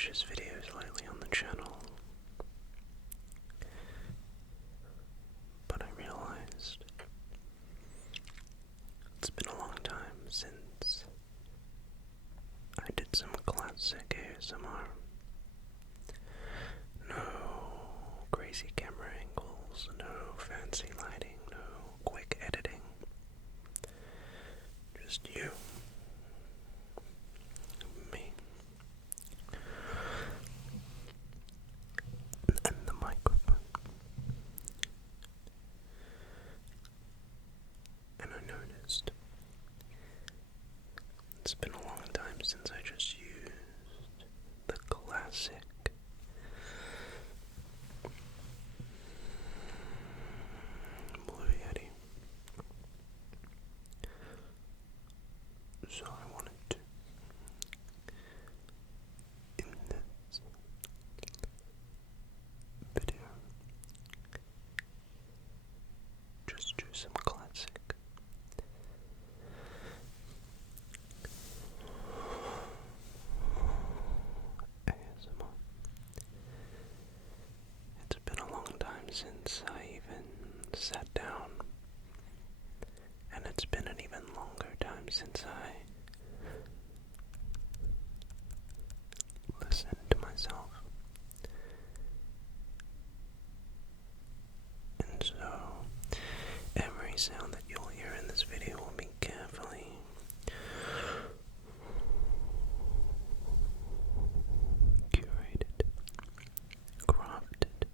ambitious videos lately on the channel, but I realized it's been a long time since I did some classic ASMR. No crazy camera angles, no fancy lighting, no quick editing. Just you, me, and the microphone. And I noticed it's been a long time since I just used the classic Blue Yeti. So I wanted to, in this video, just do some classic ASMR. It's been a long time since I even sat down, and it's been an even longer time since I listened to myself. And so, every sound that you'll hear in this video will be carefully curated, crafted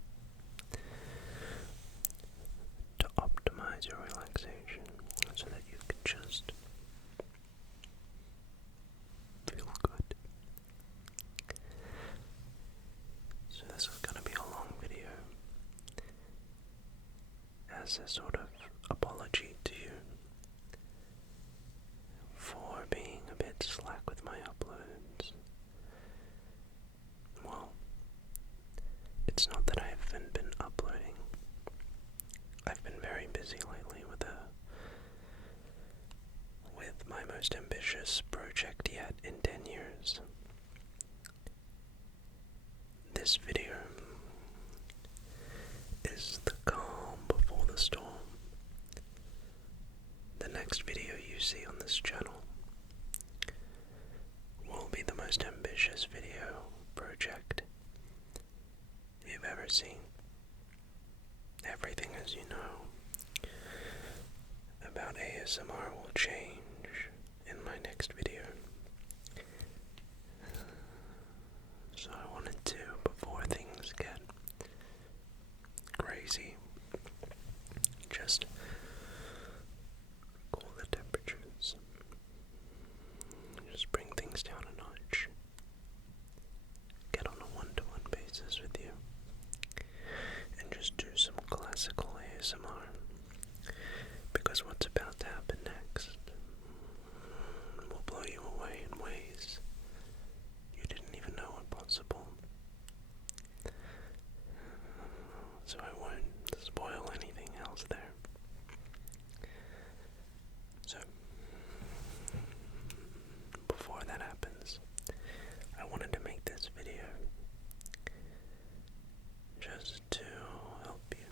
to optimize your relaxation so that you can just feel good. So this is going to be a long video as a sort of apology to you for being a bit slack with my uploads. Well, it's not that I haven't been uploading. I've been very busy lately with my most ambitious project yet in 10 years. This video is the calm before the storm. The next video you see on this channel will be the most ambitious video project you've ever seen. Everything, as you know, about ASMR will change in my next video. So I wanted to, before things get crazy, just cool the temperatures. Just bring things down a notch. Get on a one-to-one basis with you. And just do some classical ASMR. Because what's about to happen next will blow you away in ways you didn't even know were possible. So I won't spoil anything else there. So, before that happens, I wanted to make this video just to help you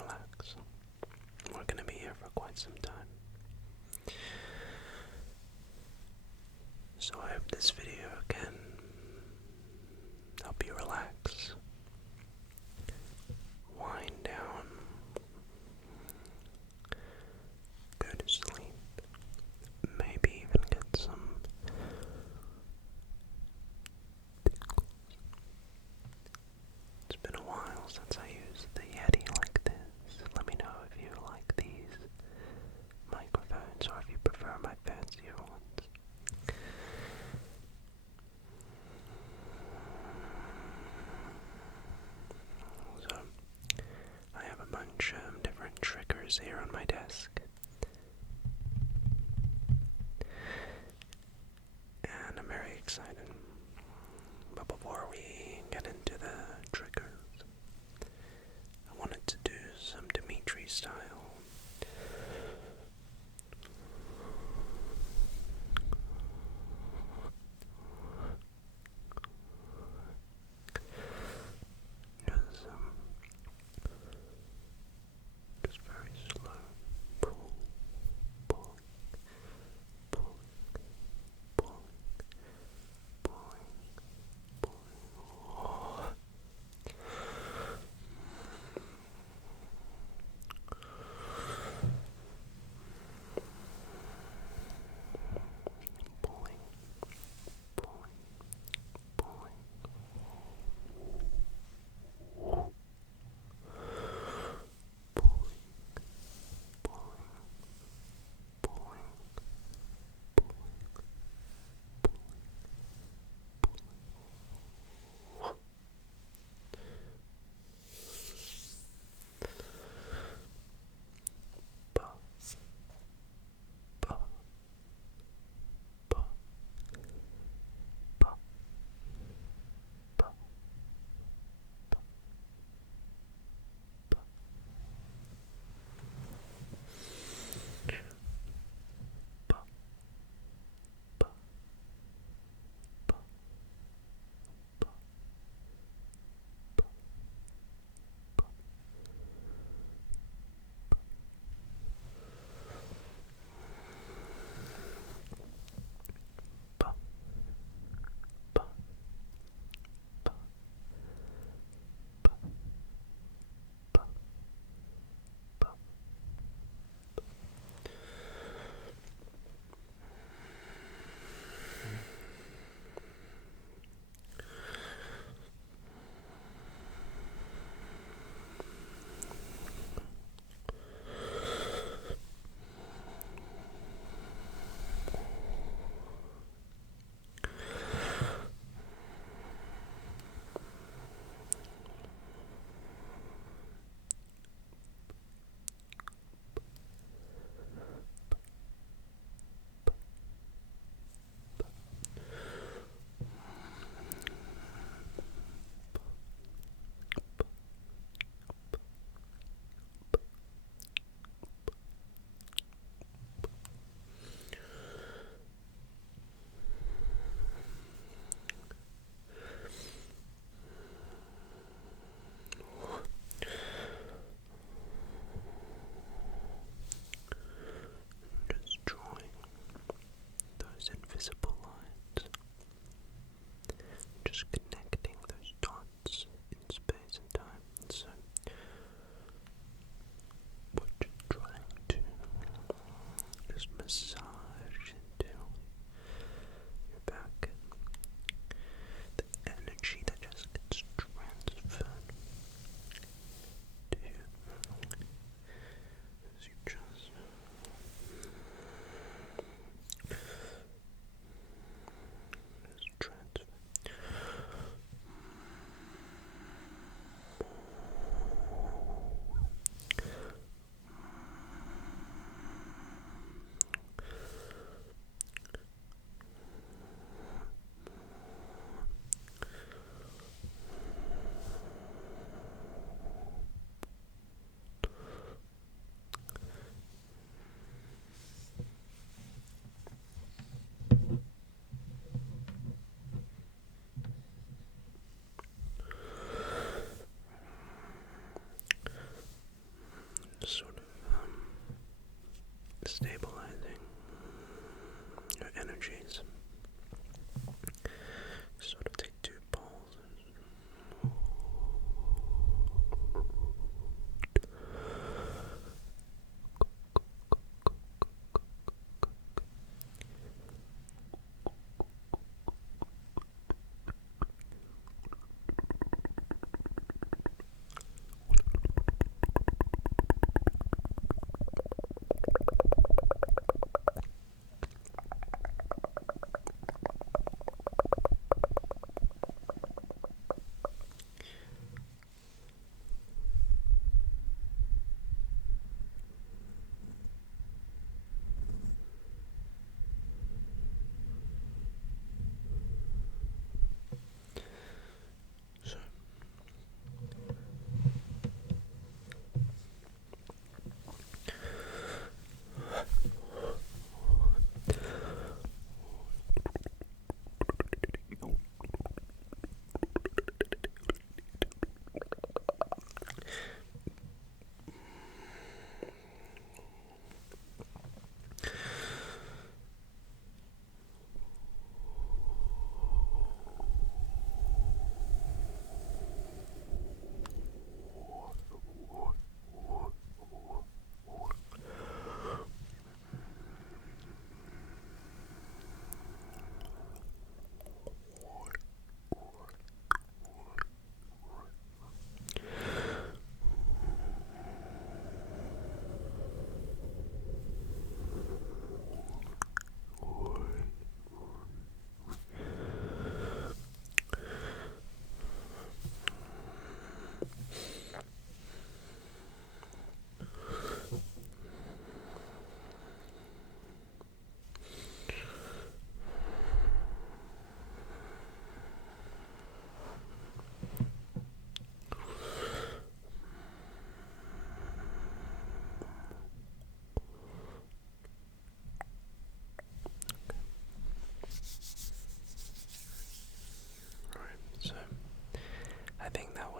relax. We're going to be here for quite some time. So I hope this video can help you relax, wind down, go to sleep, maybe even get some tingles. It's been a while since I used the Yeti like this. Let me know if you like these microphones or if you prefer my fancier ones. So, I have a bunch of different triggers here on my desk. And I'm very excited. But before we get into the triggers, I wanted to do some Dmitri Style.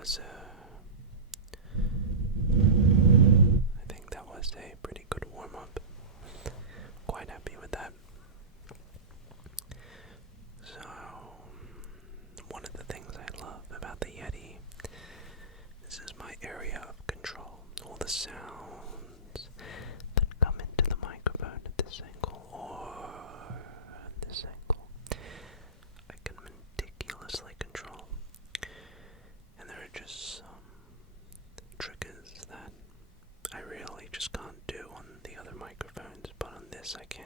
was I think that was a pretty good warm-up. Quite happy with that. So, one of the things I love about the Yeti, this is my area of control. All the sounds that come into the microphone at this angle or at this angle, I can meticulously control. And there are just some triggers that I really just can't do on the other microphones, but on this I can.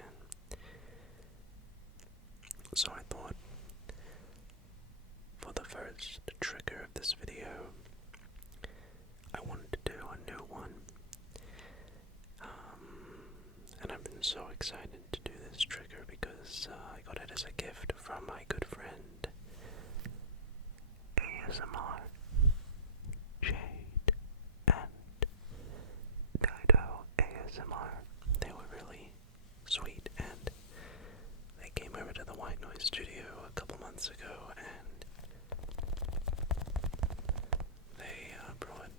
So I thought, for the first trigger of this video, I wanted to do a new one. And I've been so excited to do this trigger because I got it as a gift from my good friend ASMR Jade and Kaido ASMR. They were really sweet, and they came over to the White Noise studio a couple months ago, and they brought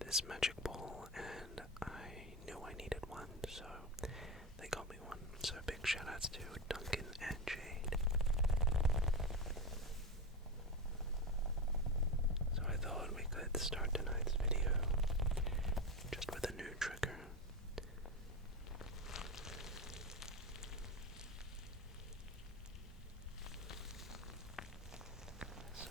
this magic ball, and I knew I needed one, so they got me one. So big shout outs to Duncan and Jade. So I thought we could start tonight's video just with a new trigger. So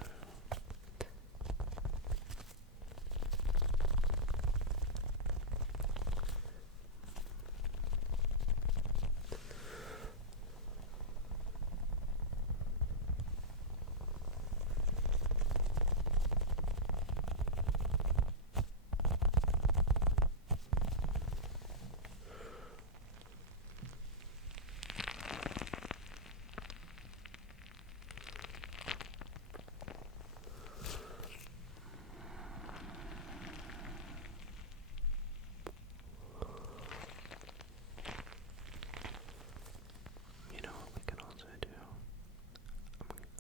you know what we can also do?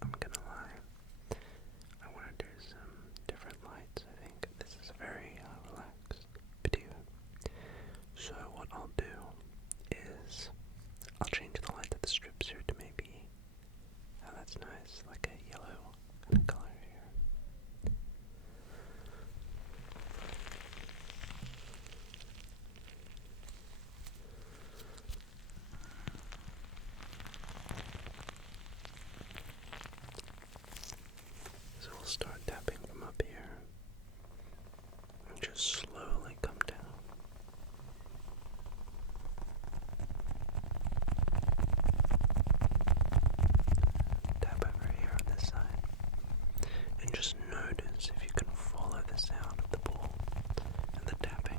I'm gonna lie. I want to do some different lights. I think this is a very relaxed video. So what I'll do is I'll change the light of the strips here to maybe, oh, that's nice, like a yellow kind of color here. So we'll start tapping from up here and just slowly come down. Tap over here on this side. And just notice if you can follow the sound of the ball and the tapping.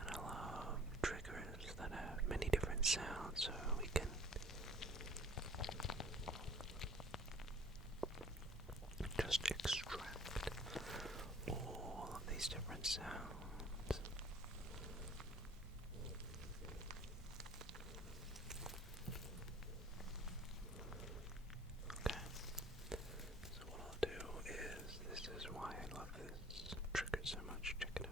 And I love triggers that have many different sounds, so we can just extract all of these different sounds. Okay, so what I'll do is, this is why I love this trigger so much. Check it out.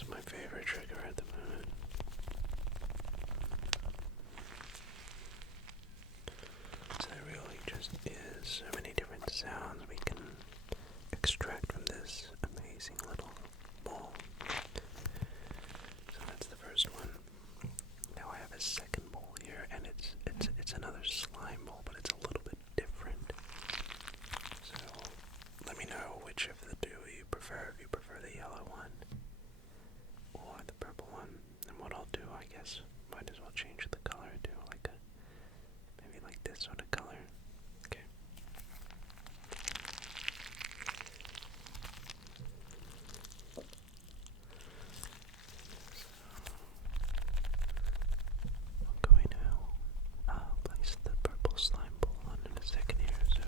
is my favorite trigger at the moment. So there really just is so many different sounds we can extract from this amazing little ball. So that's the first one. Now I have a second bowl here, and it's another slime bowl, but it's a little bit different. So let me know which of the two you prefer. If you prefer the yellow one or the purple one, and what I'll do, I guess, might as well change the color to like a maybe like this sort of color. Okay. I'm going to place the purple slime ball on in a second here, so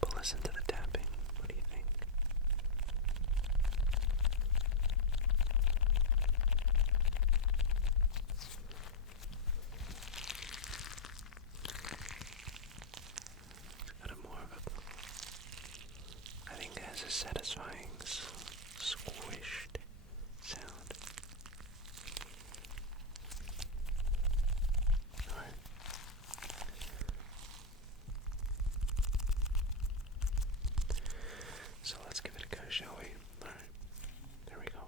but listen to the tapping. What do you think? It's got a more of a, I think it has a satisfying squished sound. Alright. So let's give it a go, shall we? Alright. There we go.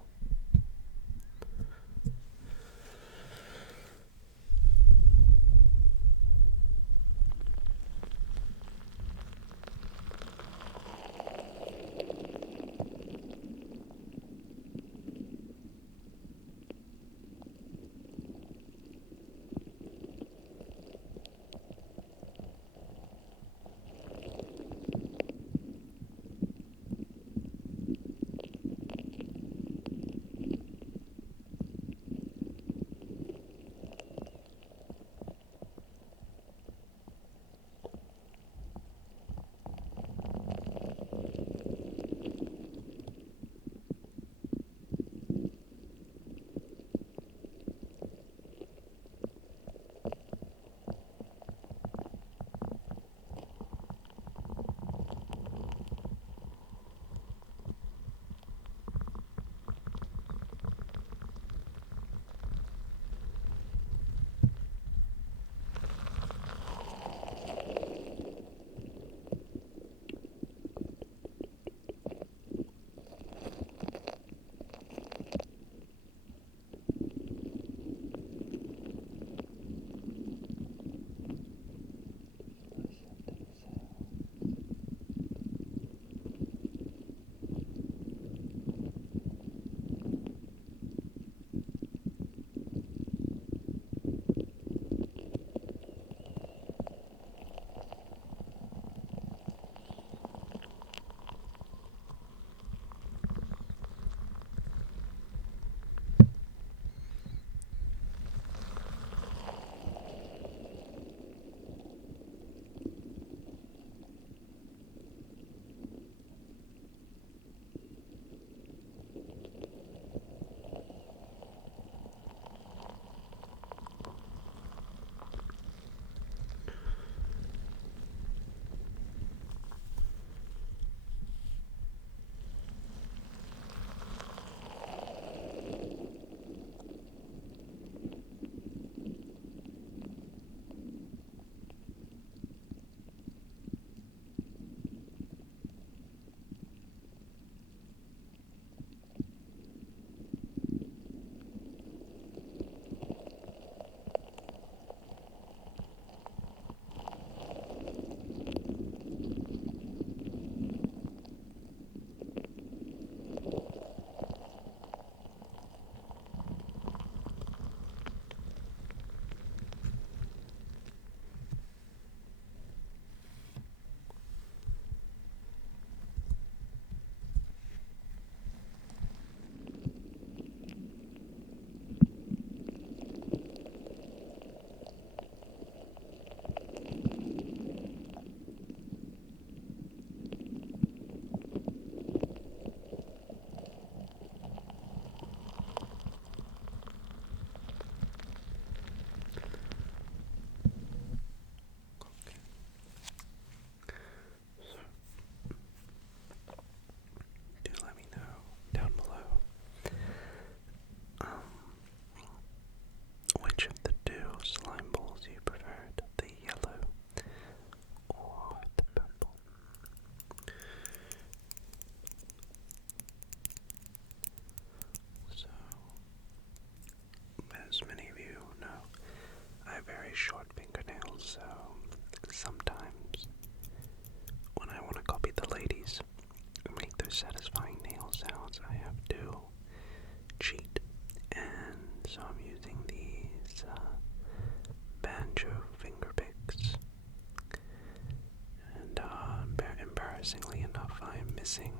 missing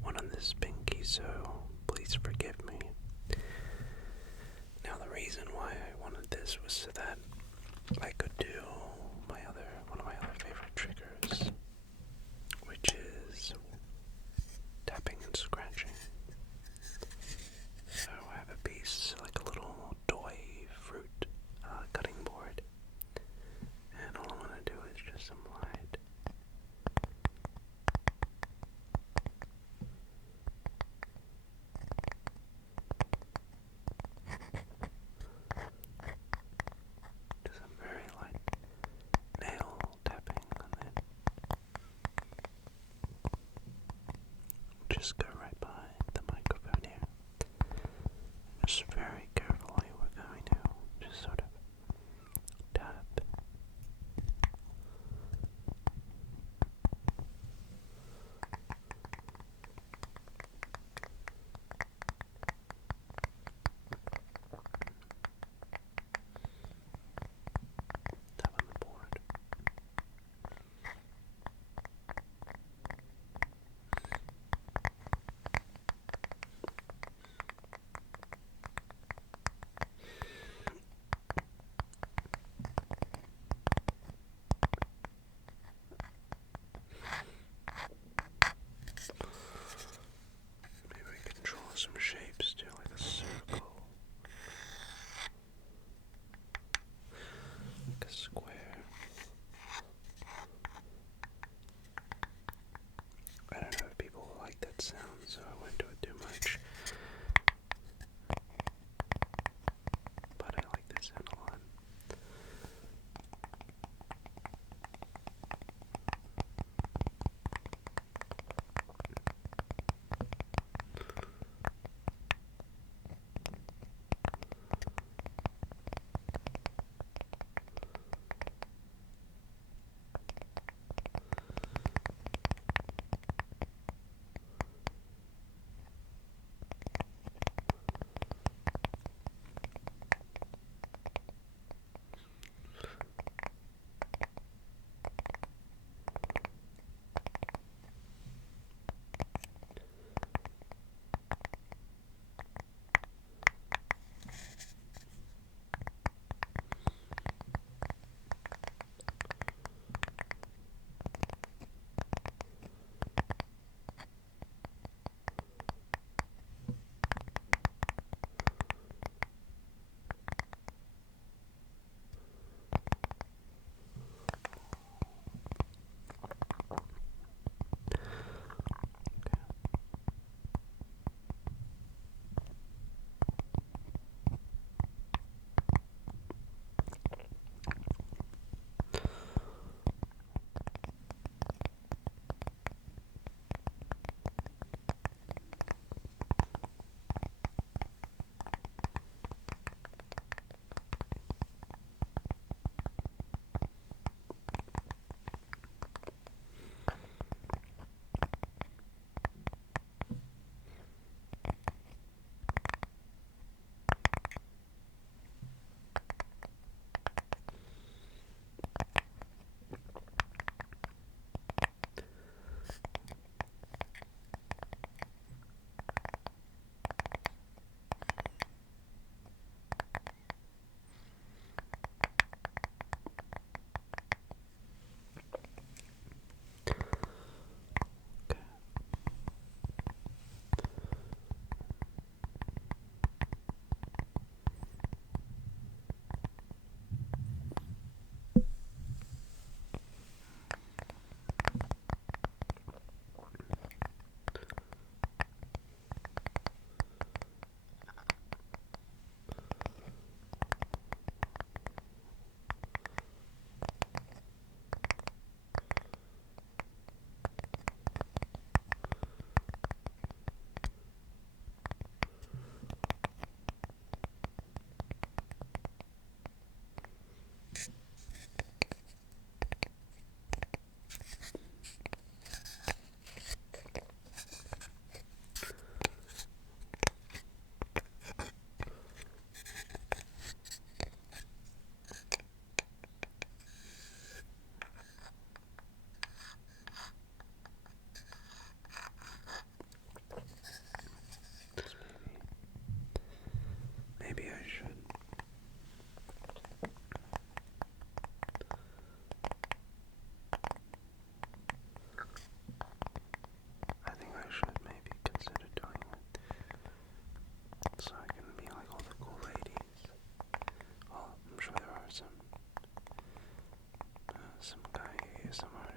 one on this pinky, so please forgive me. Now the reason why I wanted this was so that I could do one of my other favorite triggers, which is tapping and scratching. So I have a piece, like a little toy fruit cutting board, and all I'm going to do is just some light. Just some very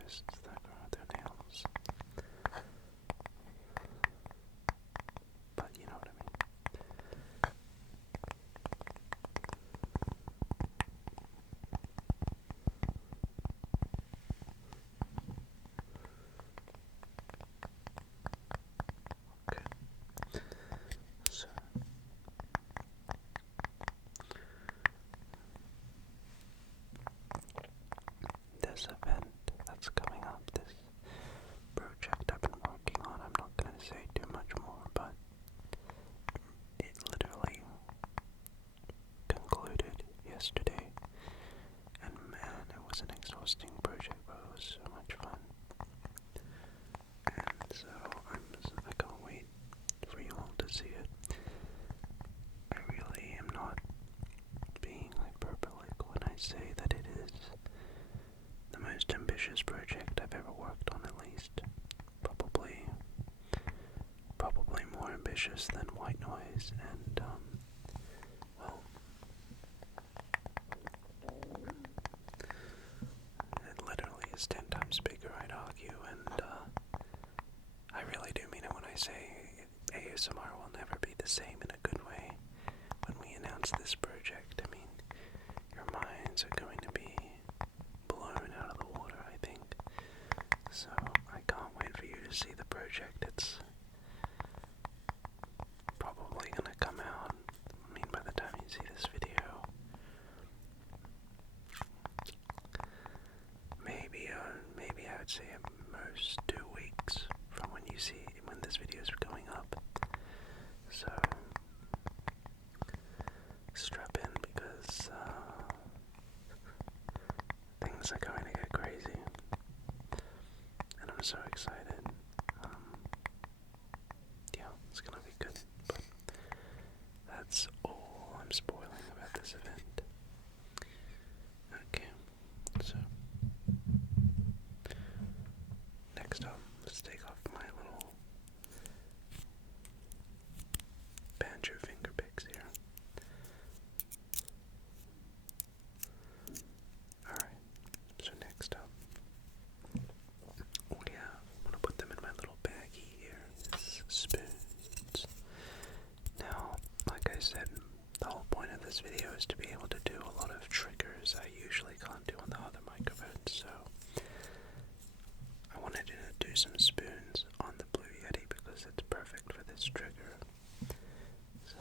artists that grow their nails. But you know what I mean. Okay. So this event that's coming up, this project I've been working on, I'm not going to say too much more, but it literally concluded yesterday, and man, it was an exhausting project, but it was so much fun. And so I can't wait for you all to see it. I really am not being hyperbolic when I say that it is the most ambitious project I've ever worked on, at least. Probably more ambitious than white noise, and well, it literally is 10 times bigger, I'd argue, and I really do mean it when I say ASMR will never be the same in a good way. When we announce this project, I mean, your minds are going to be blown out of the water, I think. So I can't wait for you to see the project. It's probably gonna come out, I mean, by the time you see this video, maybe I would say at most 2 weeks from when this video is going up. So strap in, because things are going to get crazy, and I'm so excited. Yeah, it's gonna be good, but that's all I'm spoiling about this event. Okay, so next up, let's take off my little Banjo Fingerpicks here. Alright, so next up, we have, I'm gonna put them in my little baggie here, is spoons. Now, like I said, the whole point of this video is to be able to do a lot of triggers I usually can't do on the other microphones, so I wanted to do some spoons on the Blue Yeti because it's perfect for this trigger. So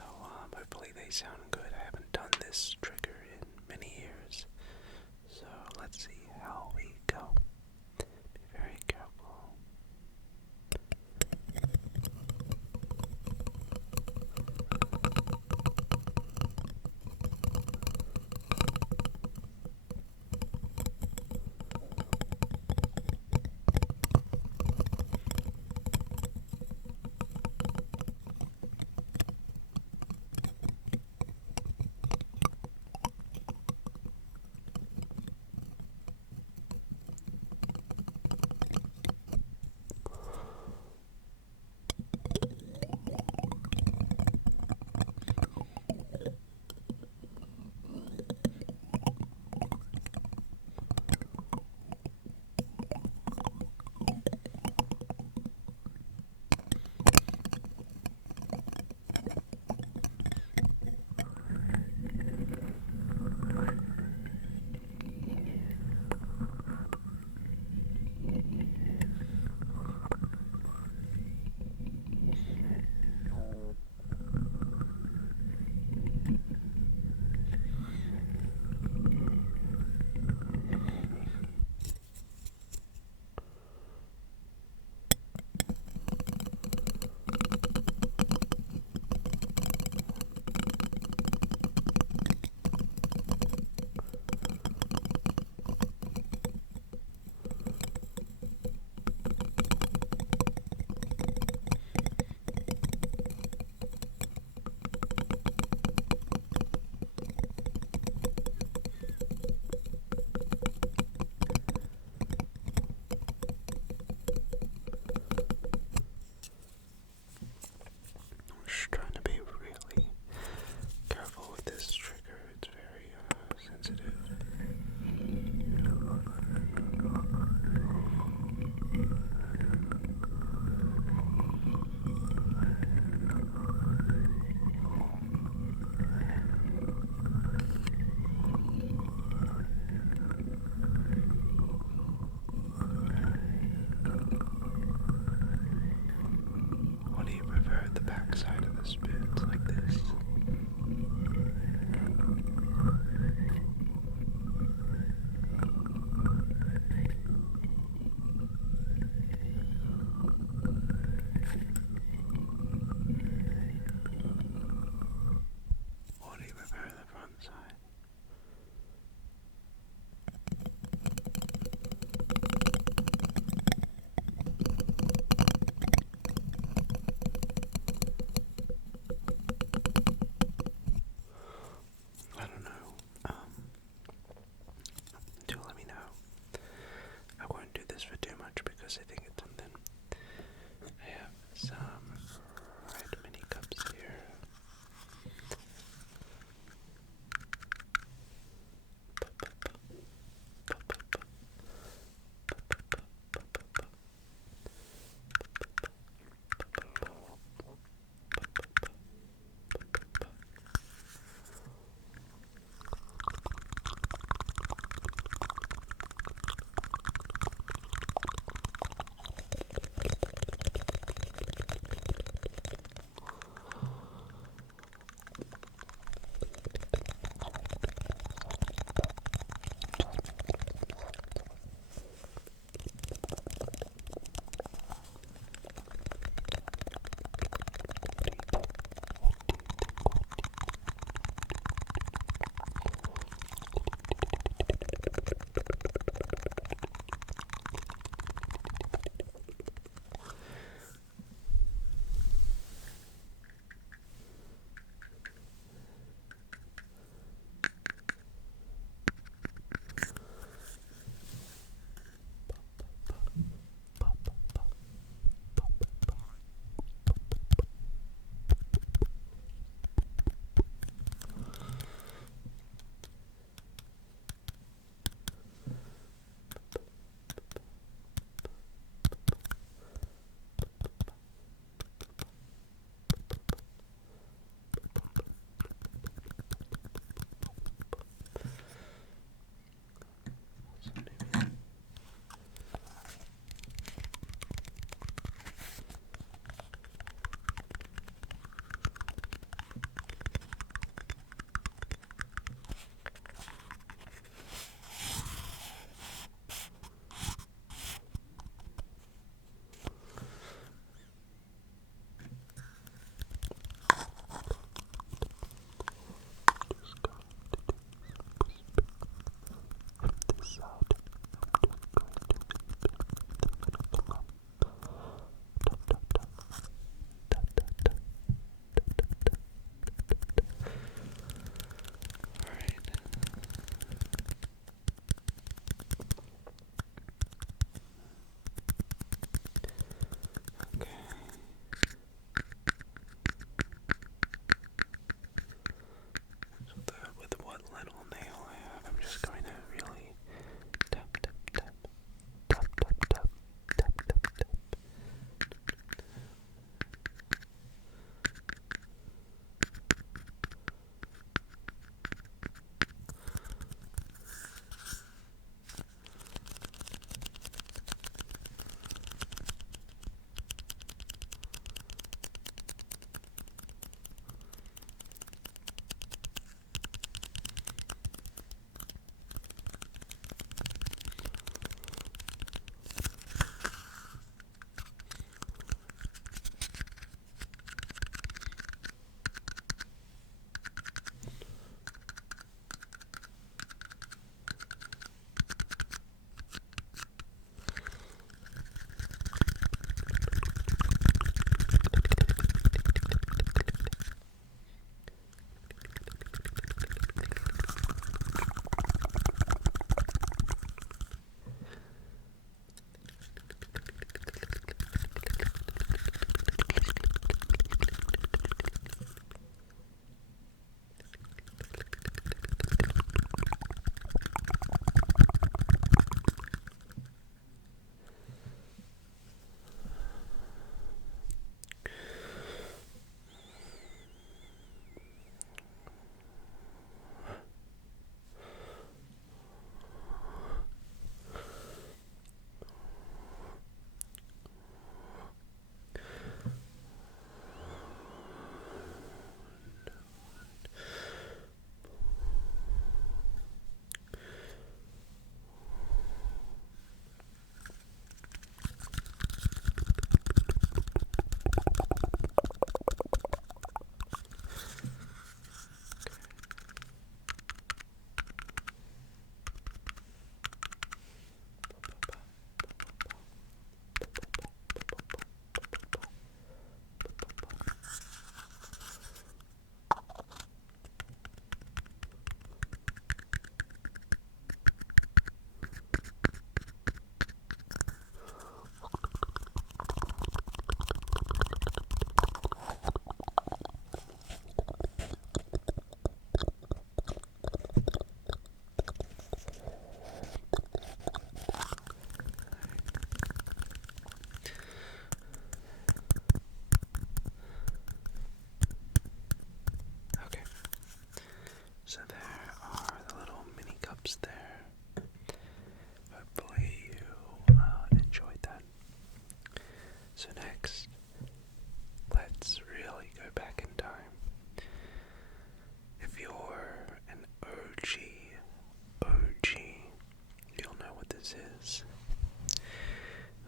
news is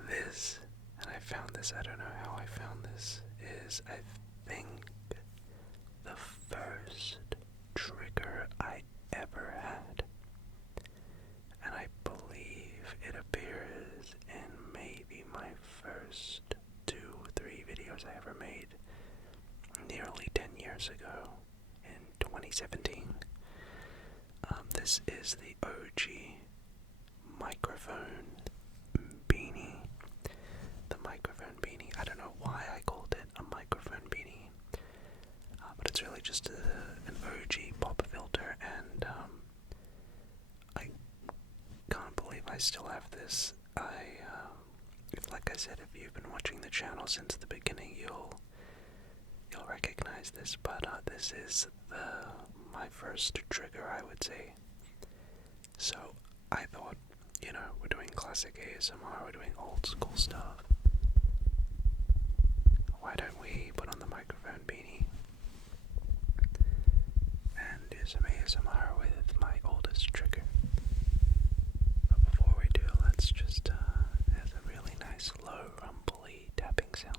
this, and I found this, I don't know how I found this, is I think the first trigger I ever had. And I believe it appears in maybe my first 2-3 videos I ever made nearly 10 years ago in 2017. This is the OG microphone beanie. The microphone beanie. I don't know why I called it a microphone beanie, but it's really just an OG pop filter, and I can't believe I still have this. Like I said, if you've been watching the channel since the beginning, you'll recognize this, but this is my first trigger, I would say. So I thought, we're doing classic ASMR, we're doing old school stuff. Why don't we put on the microphone beanie and do some ASMR with my oldest trigger? But before we do, let's just have a really nice low rumbly tapping sound.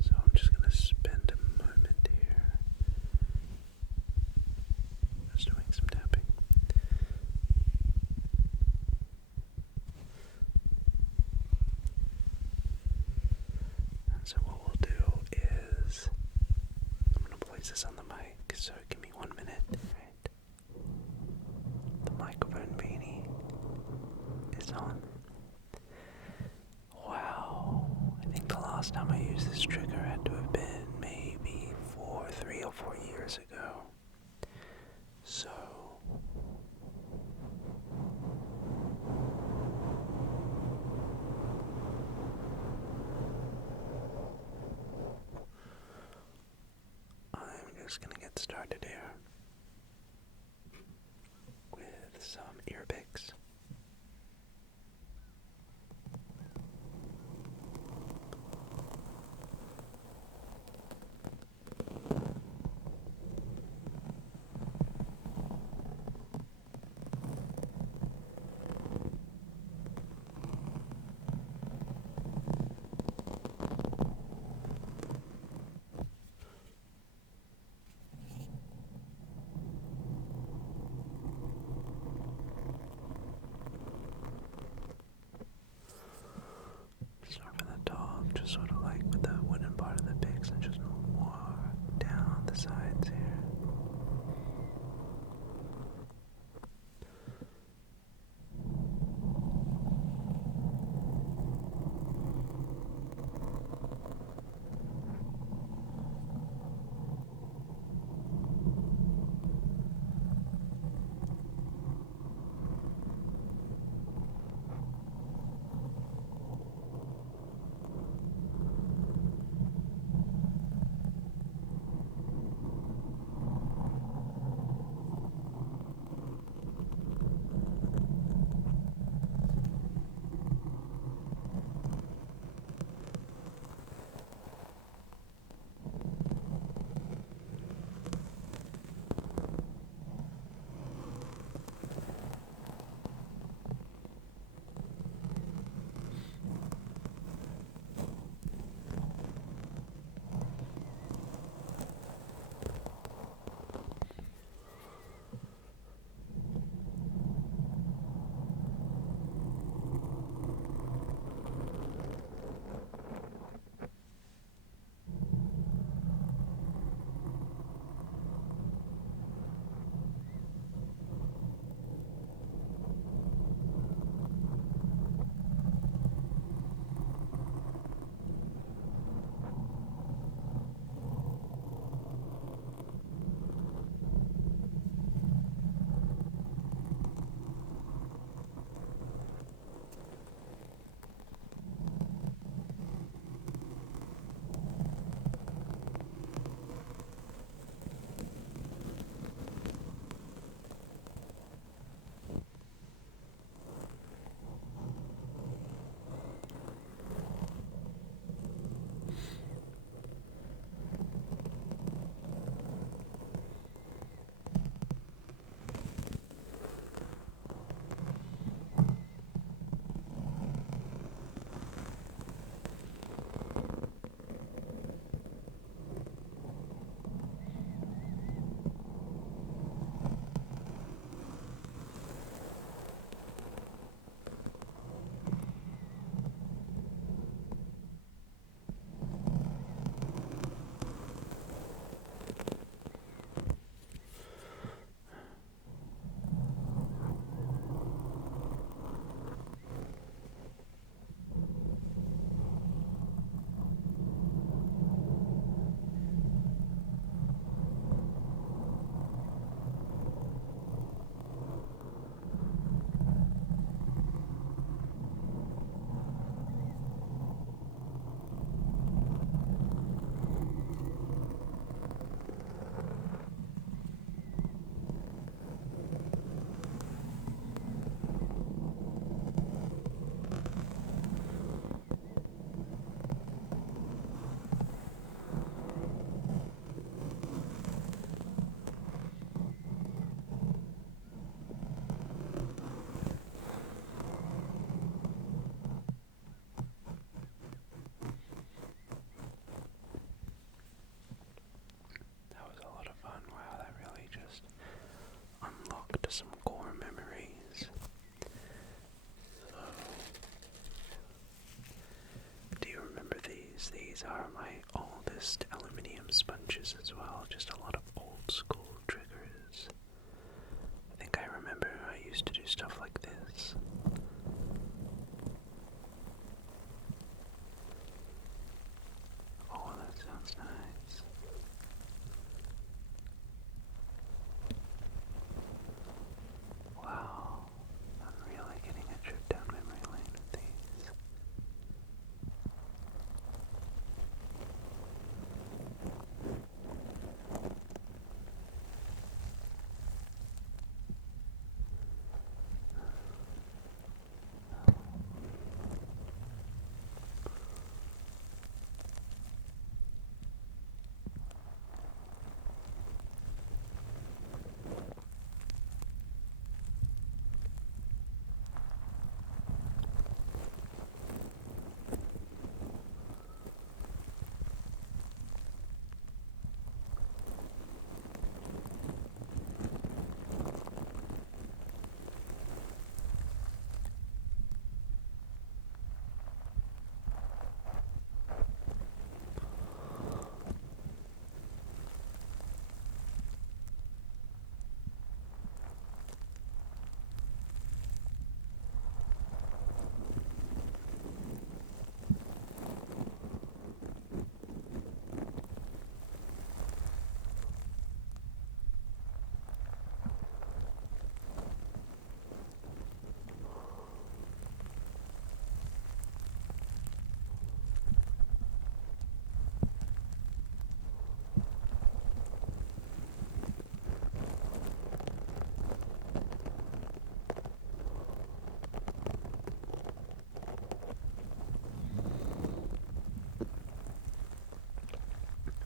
So I'm just gonna spend a moment here just doing some tapping. And so what we'll do is I'm gonna place this on the mic, so give me 1 minute. Right. The microphone beanie is on. Wow, I think the last time I used this trigger had to have been maybe 3 or 4 years ago. So I'm just gonna get started here with some ear picks. to some core memories. So, do you remember these? These are my oldest aluminium sponges as well, just a lot of old school triggers. I think I remember I used to do stuff like this. Oh, that sounds nice. Wow, I'm really getting a trip down memory lane with these.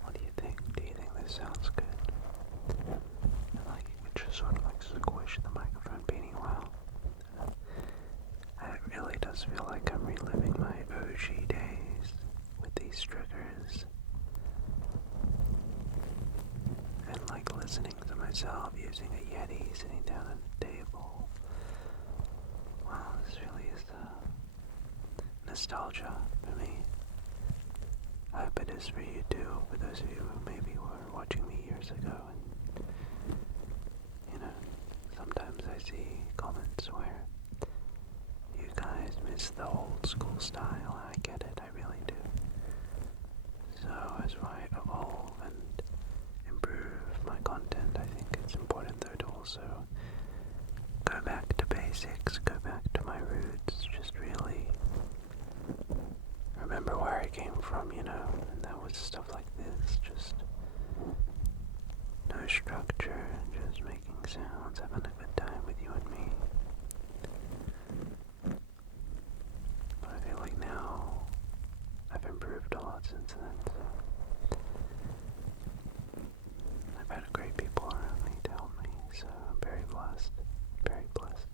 What do you think? Do you think this sounds good? And like you could just sort of like squish the microphone beanie well. It really does feel like I'm reliving my OG days with these triggers. And like listening to myself using a Yeti sitting down at the table. Wow, this really is nostalgia for me. I hope it is for you too, for those of you who maybe were watching me years ago and, you know, sometimes I see comments where you guys miss the old school style. I get it, I really do. So as I evolve and improve my content, I think it's important though to also go back to basics, go back to my roots, just really remember where I came from, you know, and that was stuff like this, just no structure, just making sounds, having a good time with you and me. But I feel like now I've improved a lot since then, so I've had great people around me to help me, so I'm very blessed, very blessed.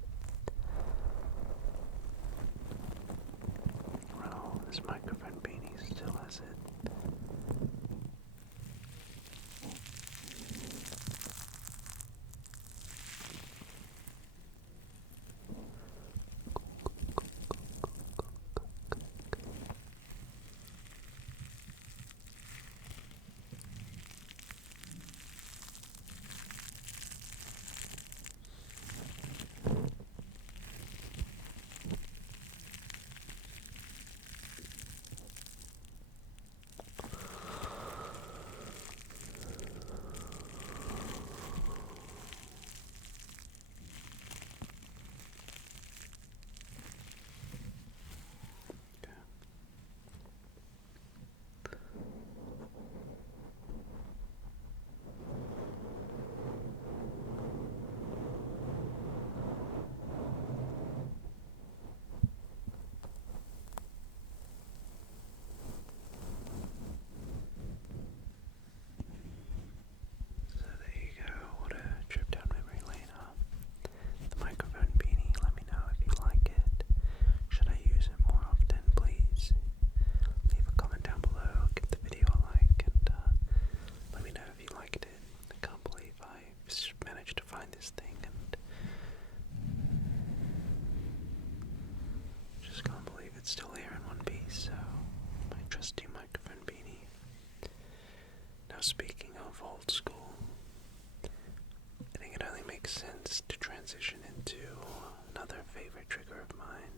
Well, this microphone beanie still has it. means to transition into another favorite trigger of mine,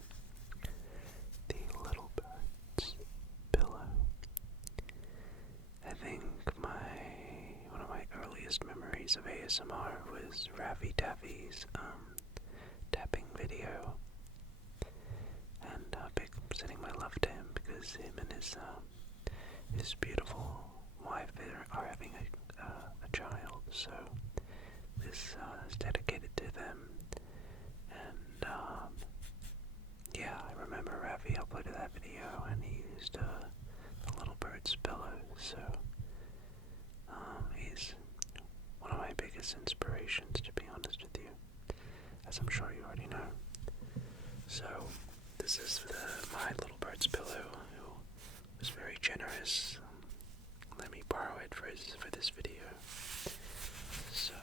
the little bird's pillow. I think one of my earliest memories of ASMR was Raffy Taffy's tapping video, and big sending my love to him because him and his beautiful wife are having a child. So this is dedicated to them, and yeah, I remember Raffy uploaded that video, and he used the little bird's pillow. So he's one of my biggest inspirations, to be honest with you, as I'm sure you already know. So this is my little bird's pillow, who was very generous. Let me borrow it for this video. So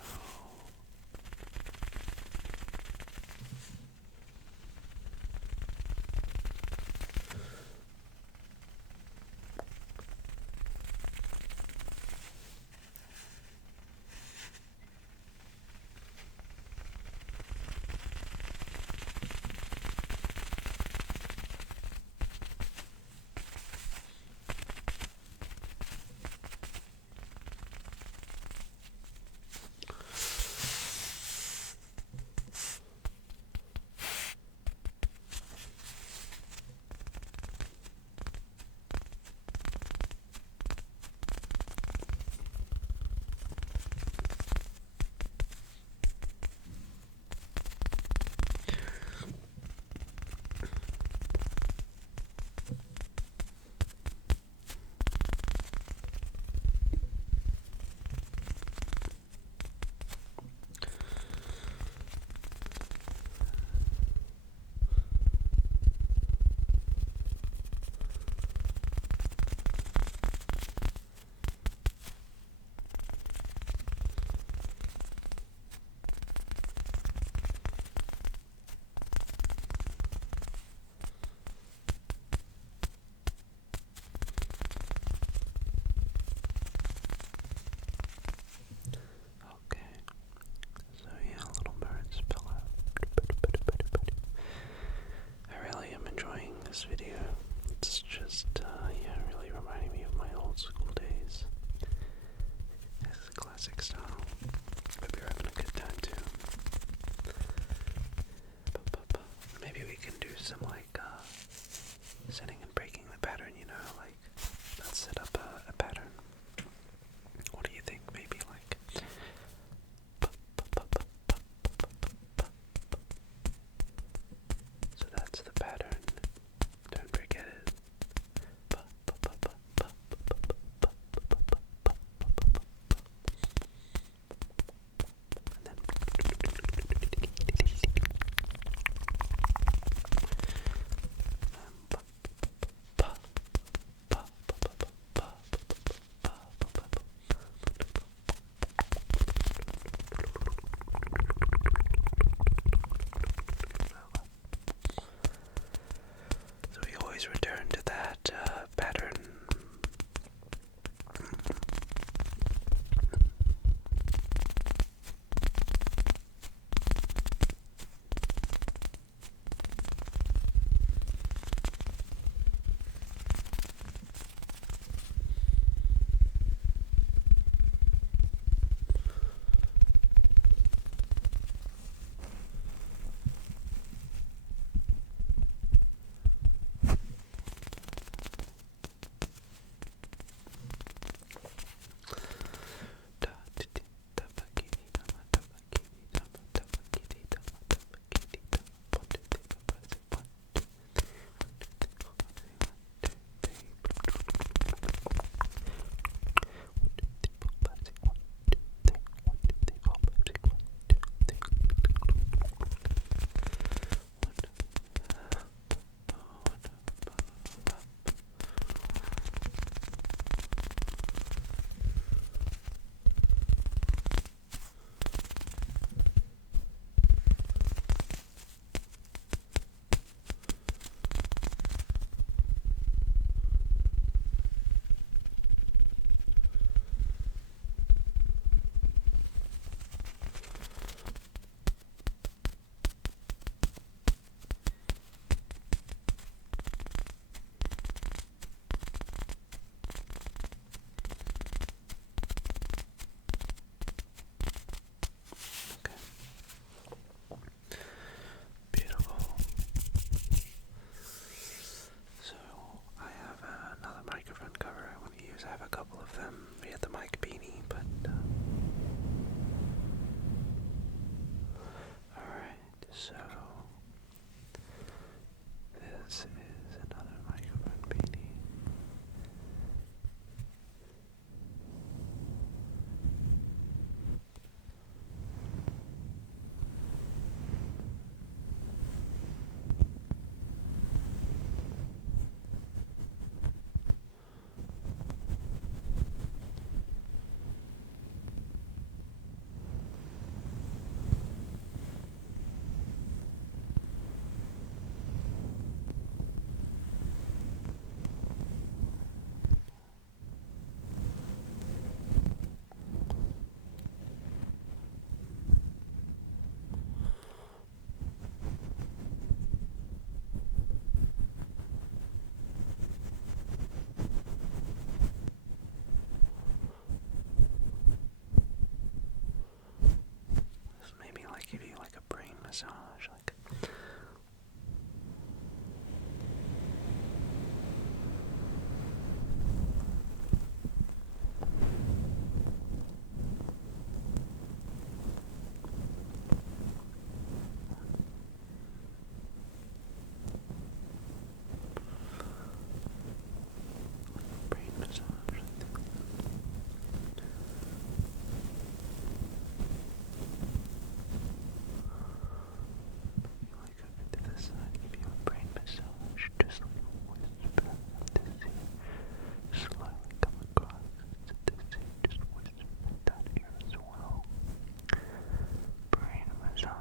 massage, like brain massage. Like over to this side, give you a brain massage, just like a whisper of this here, slowly come across to this here, just whisper down here as well. Brain massage.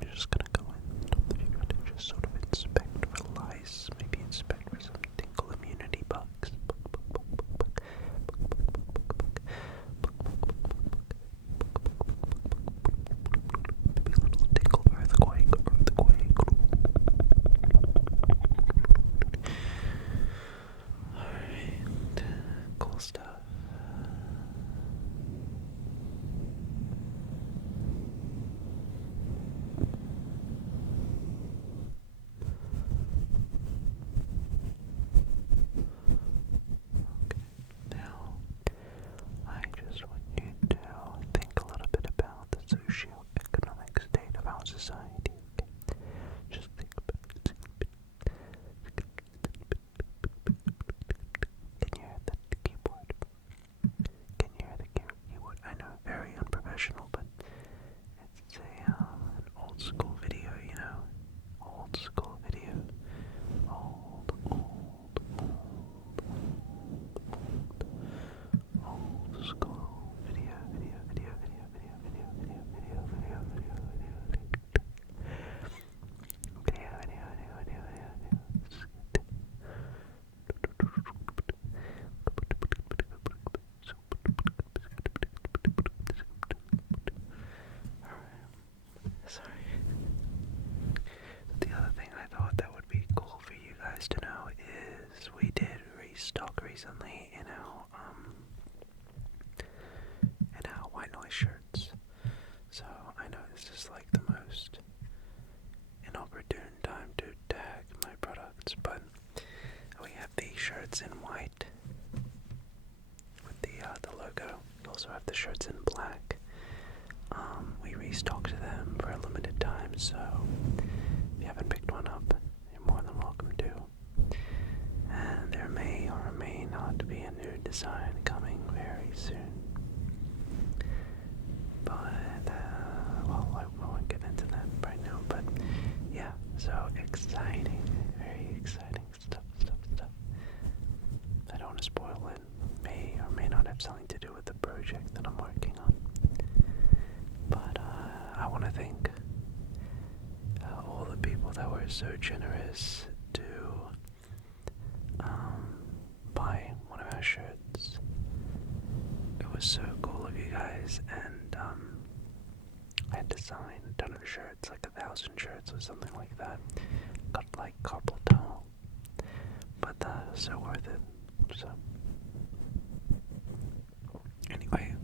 I'm just gonna go in top of your head and just sort of inspect for lice, maybe inspect for some tingle immunity bugs. Maybe a little tingle earthquake. Alright, cool stuff. Now, I just want you to think a little bit about the socio-economic state of our society. Okay? Just think about it. Can you hear the keyboard? Can you hear the keyboard? I know, very unprofessional, but it's an old school video, you know? Old school video. Old school video. Sorry. The other thing I thought that would be cool for you guys to know is we did restock recently in our white noise shirts. So I know this is like the most inopportune time to tag my products, but we have these shirts in white with the logo. We also have the shirts in black. We restocked them for a limited time, so if you haven't picked one up, you're more than welcome to. And there may or may not be a new design coming very soon. But, well, I won't get into that right now, but yeah, so exciting, very exciting stuff. I don't want to spoil it. May or may not have something to do with the project that I'm working on. But I want to thank all the people that were so generous to buy one of our shirts. It was so cool of you guys, and I had to sign a ton of shirts, like 1,000 shirts or something like that. Got like carpal tunnel, but so worth it. So anyway,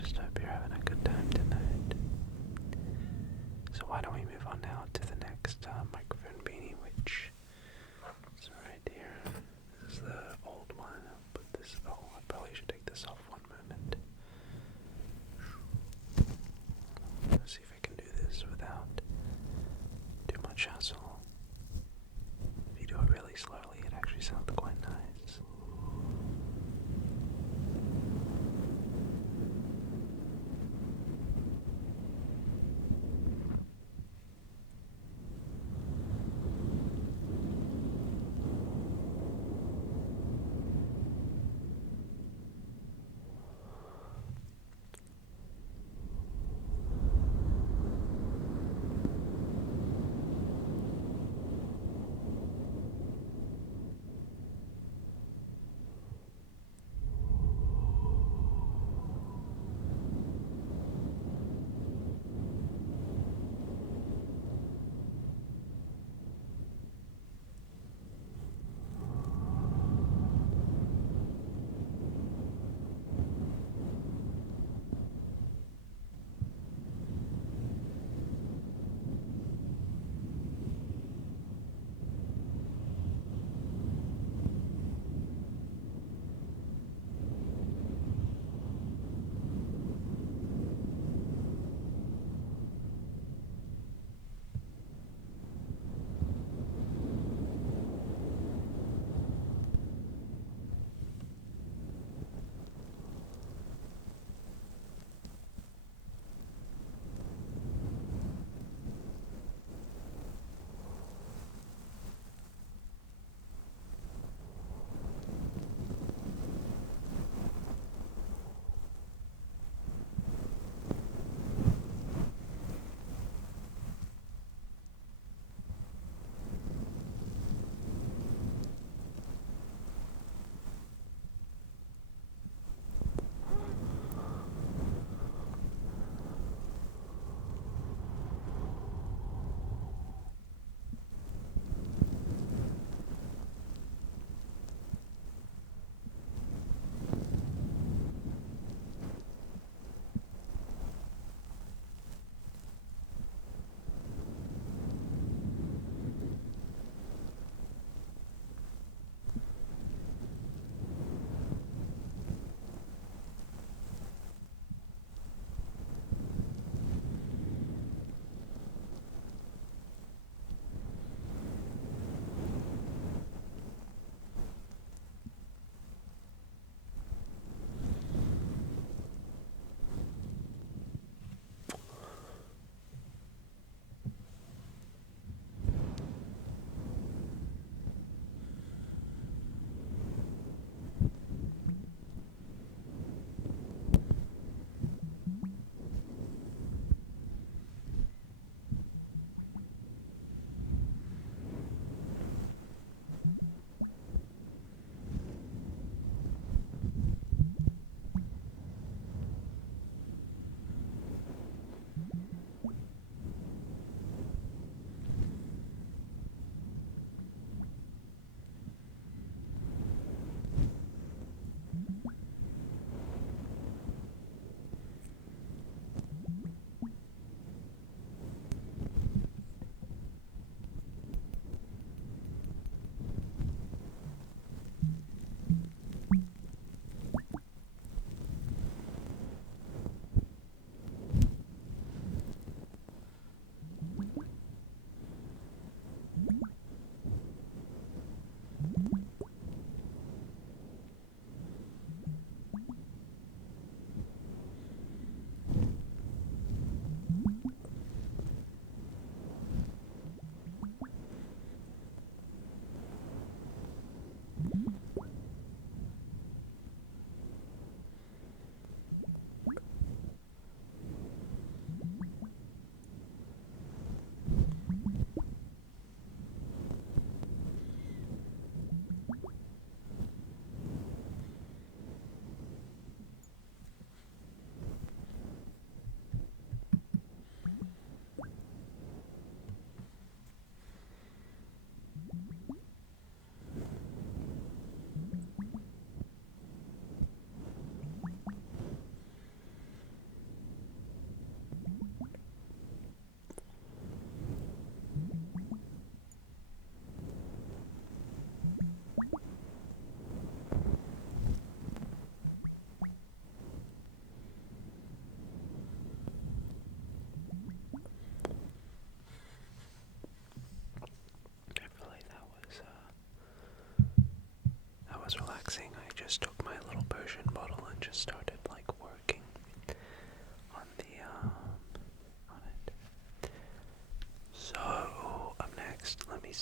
just hope you're having a good time tonight. So why don't we move on now to the next microphone beanie, which is right here. This is the old one. I'll put this. Oh, I probably should take this off one moment. Let's see if I can do this without shuzzle. If you do it really slowly, it actually sounds quite nice.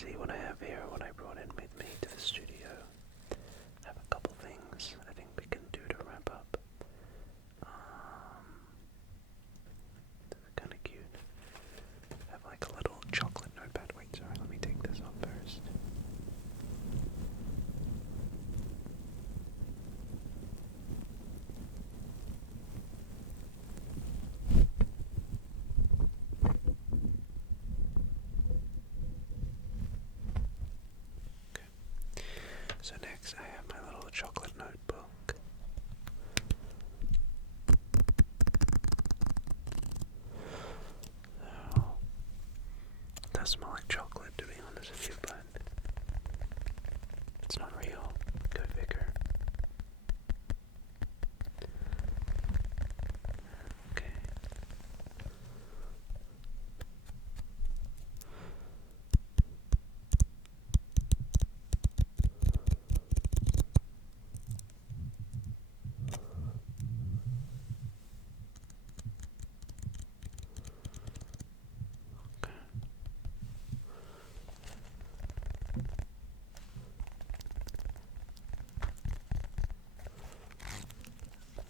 see what I have here, what I brought in with me to the studio. I have a couple things I think we can do to wrap up. This is kind of cute. I have like a little chocolate notepad. Wait, sorry, let me take this off first. So next I have my little chocolate notebook. So, it does smell like chocolate, to be honest with you, but it's not real. Go figure. Okay.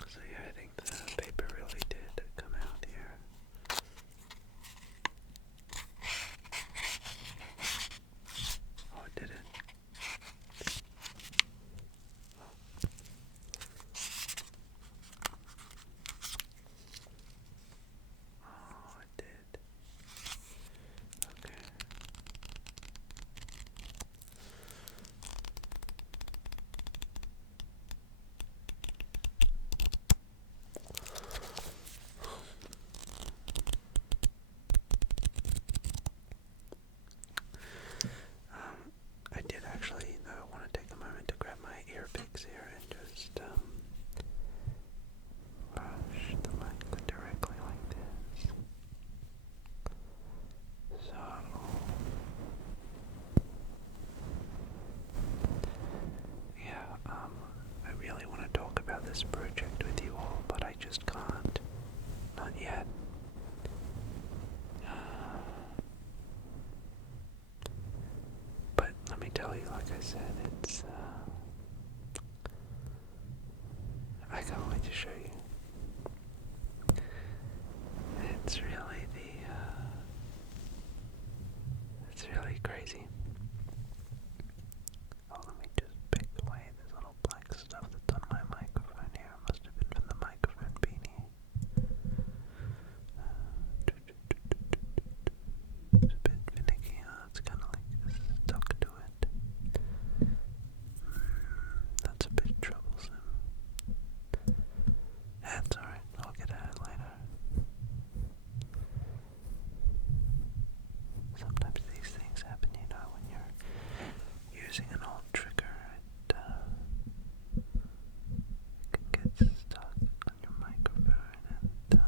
So yeah, I think the paper really did come out here. Oh, it didn't. Oh, it did. Okay. I did actually, though, want to take a moment to grab my ear picks here and just brush the mic directly like this. So, yeah, I really want to talk about this project with you all, but I just can't. Not yet. But let me tell you, like I said, it's, I can't wait to show you. It's really it's really crazy. Oh, let me just pick away this little black stuff that's on my microphone here. It must have been from the microphone beanie. It's a bit finicky, it's kind of like stuck to it. That's a bit troublesome. That's alright, I'll get at it later. Sometimes these things happen, you know, when you're using an old trigger, it can get stuck on your microphone, and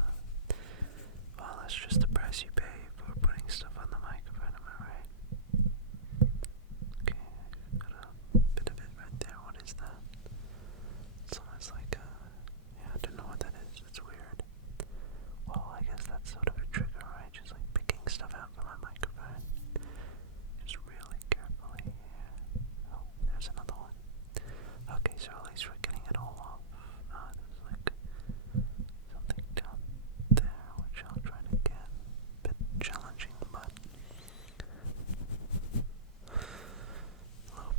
well, that's just the price you pay for putting stuff on the microphone, am I right? Okay, got a bit of it right there. What is that? It's almost like yeah, I don't know what that is. It's weird. Well, I guess that's sort of a trigger, right? Just like picking stuff out from my microphone. Just really carefully. Yeah. Oh, there's another one. Okay, so at least we're getting it all off. There's like something down there, which I'll try to get. A bit challenging, but a little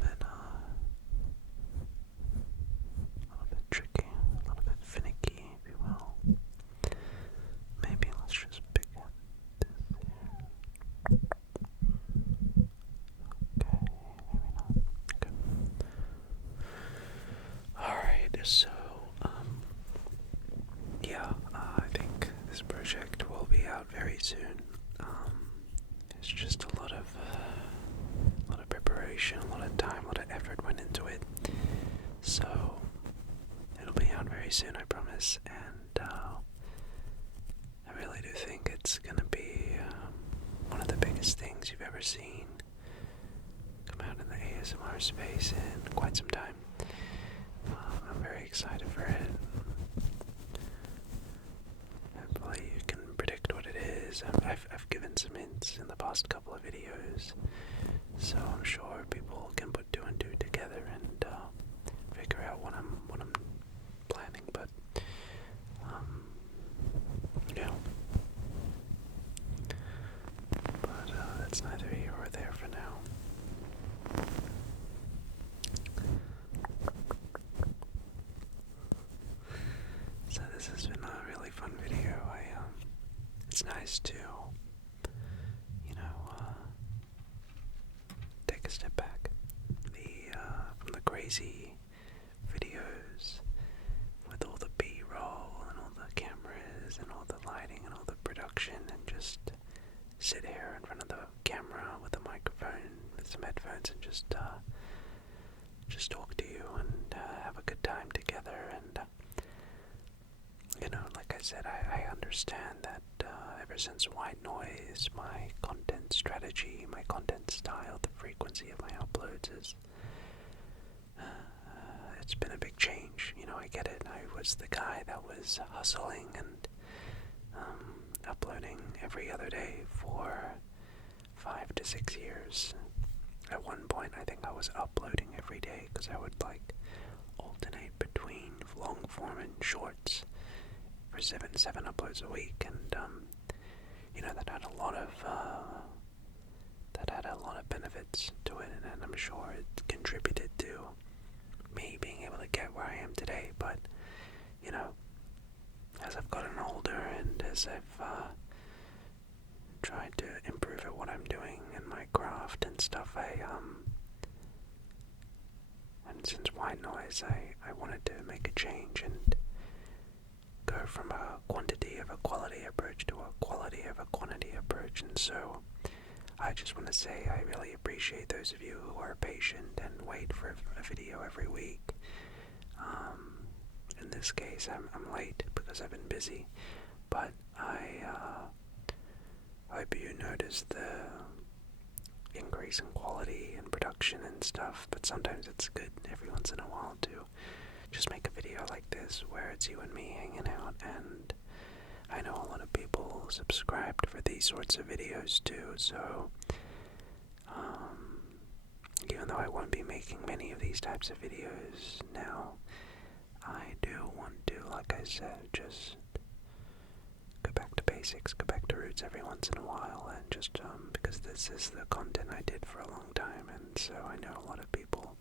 bit tricky, a little bit finicky, if you will. Maybe let's just pick up this here. Okay, maybe not. Okay. Alright, so, yeah, I think this project will be out very soon. It's just a lot of preparation, a lot of time, a lot of effort went into it. So, it'll be out very soon, I promise, and I really do think it's gonna be one of the biggest things you've ever seen come out in the ASMR space in quite some time. I'm very excited for it. Hopefully you can predict what it is. I've given some hints in the past couple of videos So I'm sure people can put two and two together and figure out what I'm planning. But yeah. But that's neither here or there for now. So this has been a really fun video. It's nice to, take a step back. From the crazy videos with all the B-roll and all the cameras and all the lighting and all the production, and just sit here in front of the camera with a microphone with some headphones and just talk to you and have a good time together. And like I said, I understand that ever since White Noise, my content strategy, my content style, the frequency of my uploads is it's been a big change. I get it. I was the guy that was hustling and uploading every other day for 5 to 6 years. At one point, I think I was uploading every day because I would alternate between long form and shorts for seven uploads a week, and that had a lot of benefits to it, and I'm sure it contributed to me being able to get where I am today. But as I've gotten older and as I've tried to improve at what I'm doing in my craft and stuff, and since White Noise, I wanted to make a change and go from a quantity of a quality approach to a quality of a quantity approach. And so I just want to say I really appreciate those of you who are patient and wait for a video every week. In this case, I'm late because I've been busy, but I hope you notice the increase in quality and production and stuff. But sometimes it's good every once in a while to just make a video like this where it's you and me hanging out. And I know a lot of people subscribed for these sorts of videos too, so even though I won't be making many of these types of videos now, I do want to, like I said, just go back to basics, go back to roots every once in a while, and just because this is the content I did for a long time, and so I know a lot of people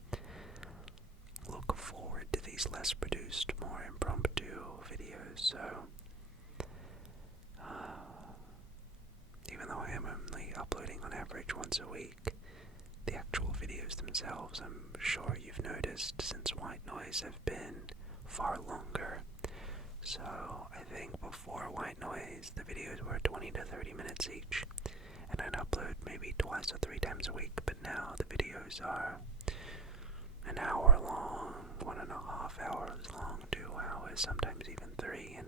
look forward to these less produced, more impromptu videos. So even though I am only uploading on average once a week, the actual videos themselves, I'm sure you've noticed since White Noise, have been far longer. So I think before White Noise, the videos were 20 to 30 minutes each, and I'd upload maybe twice or 3 times a week. But now the videos are an hour long, 1.5 hours long, 2 hours, sometimes even 3. And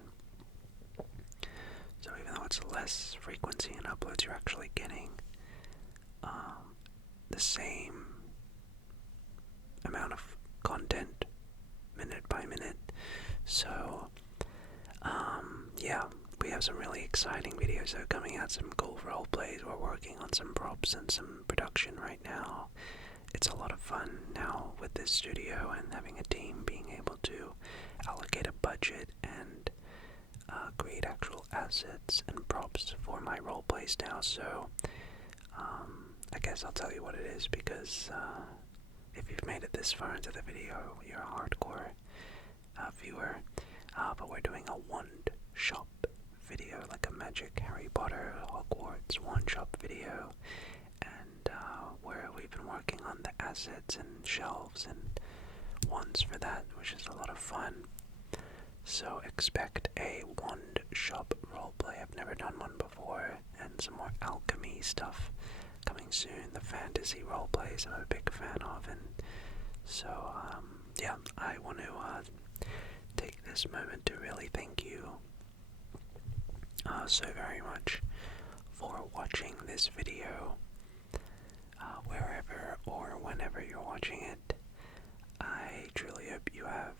so even though it's less frequency in uploads, you're actually getting the same amount of content minute by minute. So yeah, we have some really exciting videos that are coming out, some cool role plays. We're working on some props and some production right now. It's a lot of fun now with this studio and having a team, being able to allocate a budget and create actual assets and props for my role plays now. So I guess I'll tell you what it is, because if you've made it this far into the video, you're a hardcore viewer. But we're doing a wand shop video, like a Magic, Harry Potter, Hogwarts wand shop video, and where we've been working on the assets and shelves and wands for that, which is a lot of fun. So expect a wand shop roleplay. I've never done one before, and some more alchemy stuff coming soon. The fantasy roleplays I'm a big fan of, and so yeah, I want to take this moment to really thank you so very much for watching this video, wherever or whenever you're watching it. I truly hope you have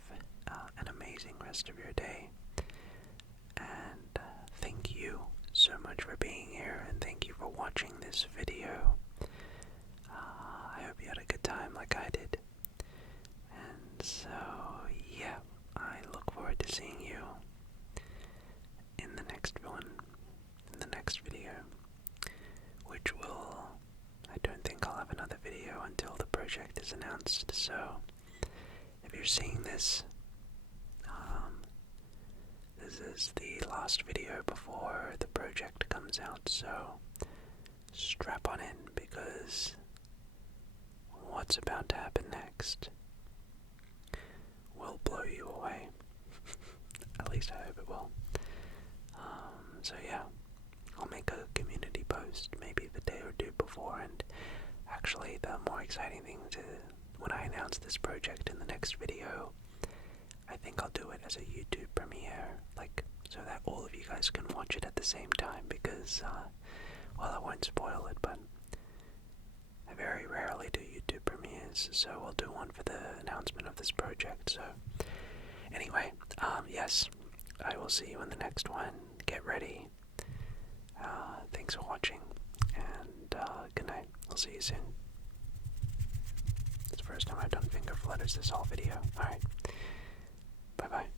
an amazing rest of your day, and thank you so much for being here, and thank you for watching this video. like I did. And so, yeah, I look forward to seeing you in the next one, in the next video, which will, I don't think I'll have another video until the project is announced, so if you're seeing this, this is the last video before the project comes out, so strap on in, because what's about to happen next will blow you away. At least I hope it will. So yeah, I'll make a community post maybe the day or two before, and actually the more exciting thing to, when I announce this project in the next video, I think I'll do it as a YouTube premiere, like, so that all of you guys can watch it at the same time, because, well, I won't spoil it, but I very rarely do YouTube premieres, so we'll do one for the announcement of this project. So anyway, yes, I will see you in the next one. Get ready. Thanks for watching, and good night. I'll see you soon. It's the first time I've done finger flutters this whole video. Alright, bye bye.